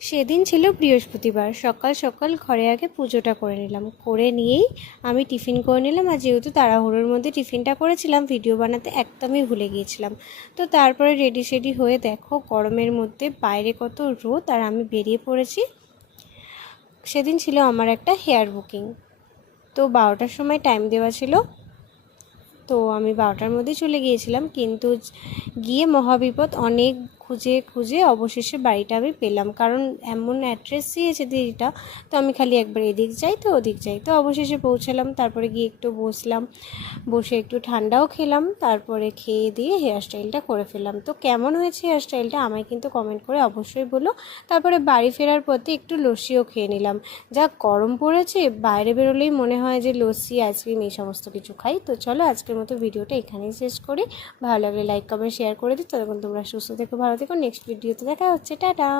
সেদিন ছিল বৃহস্পতিবার। সকাল সকাল ঘরে আগে পুজোটা করে নিলাম, করে নিয়েই আমি টিফিন করে নিলাম। আর যেহেতু তাড়াহুড়োর মধ্যে টিফিনটা করেছিলাম, ভিডিও বানাতে একদমই ভুলে গিয়েছিলাম। তো তারপরে রেডি সেডি হয়ে দেখো গরমের মধ্যে বাইরে কত রোদ, আর আমি বেরিয়ে পড়েছি। সেদিন ছিল আমার একটা হেয়ার বুকিং। তো 12টার সময় টাইম দেওয়া ছিল, তো আমি 12টার মধ্যে চলে গিয়েছিলাম, কিন্তু গিয়ে মহাবিপদ। অনেক খুঁজে খুঁজে অবশেষে বাড়িটা আমি পেলাম, কারণ এমন অ্যাড্রেস দিয়েছে দিদিটা। তো আমি খালি একবার এদিক যাই তো ওদিক যাই, তো অবশেষে পৌঁছালাম। তারপরে গিয়ে একটু বসলাম, বসে একটু ঠান্ডাও খেলাম, তারপরে খেয়ে দিয়ে হেয়ার স্টাইলটা করে ফেললাম। তো কেমন হয়েছে হেয়ার স্টাইলটা আমায় কিন্তু কমেন্ট করে অবশ্যই বলো। তারপরে বাড়ি ফেরার পথে একটু লস্যিও খেয়ে নিলাম। যা গরম পড়েছে, বাইরে বেরোলেই মনে হয় যে লস্যি আইসক্রিম এই সমস্ত কিছু খাই। তো চলো আজকের মতো ভিডিওটা এখানেই শেষ করি। ভালো লাগলে লাইক কমেন্ট শেয়ার করে দিই। ততক্ষণ তোমরা সুস্থ থেকো, ভালো থেকো। নেক্সট ভিডিওতে দেখা হচ্ছে, টাটা।